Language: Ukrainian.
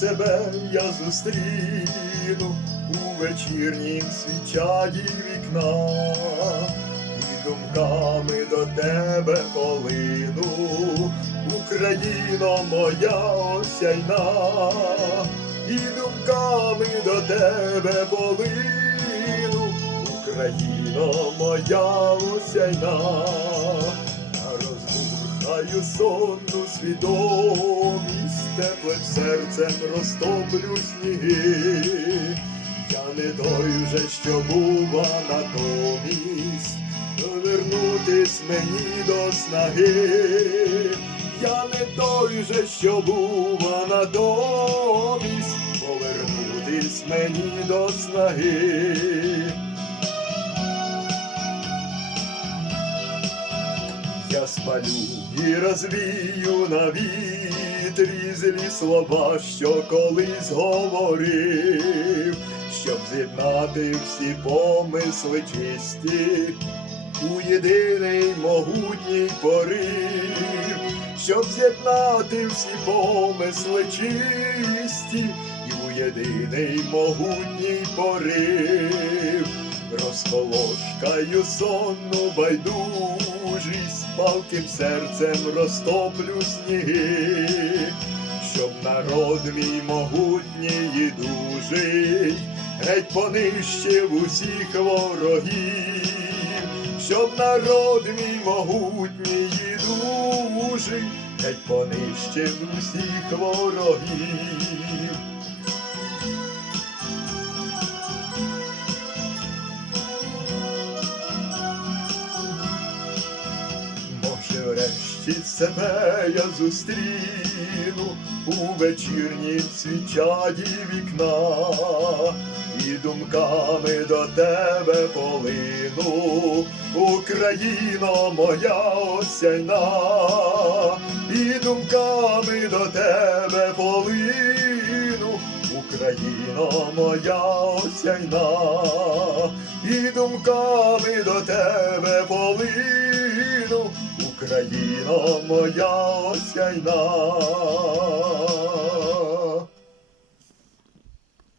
себе я зустріну у вечірнім свічаді вікна, і думками до тебе полину, Україно моя осяйна, і думками до тебе полину, Україно моя осяйна, я сонну свідомість, теплим серцем розтоплю сніги. Я не той же, що був, а натомість повернутись мені до снаги. Я не той же, що був, а натомість повернутись мені до снаги. Я спалю і розвію на вітрі злі слова, що колись говорив, щоб з'єднати всі помисли чисті у єдиний могутній порив, щоб з'єднати всі помисли чисті і у єдиний могутній порив. Розполошкаю сонну байдужість, палким серцем розтоплю сніги, щоб народ мій могутній і дужий, геть понищив усіх ворогів, щоб народ мій могутній і дужий, геть понищив усіх ворогів. Врешті себе я зустріну у вечірнім свічаді вікна, і думками до тебе полину, Україно моя осяйна, і думками до тебе полину, Україно моя осяйна, і думками до тебе полину, Україно моя осяйна.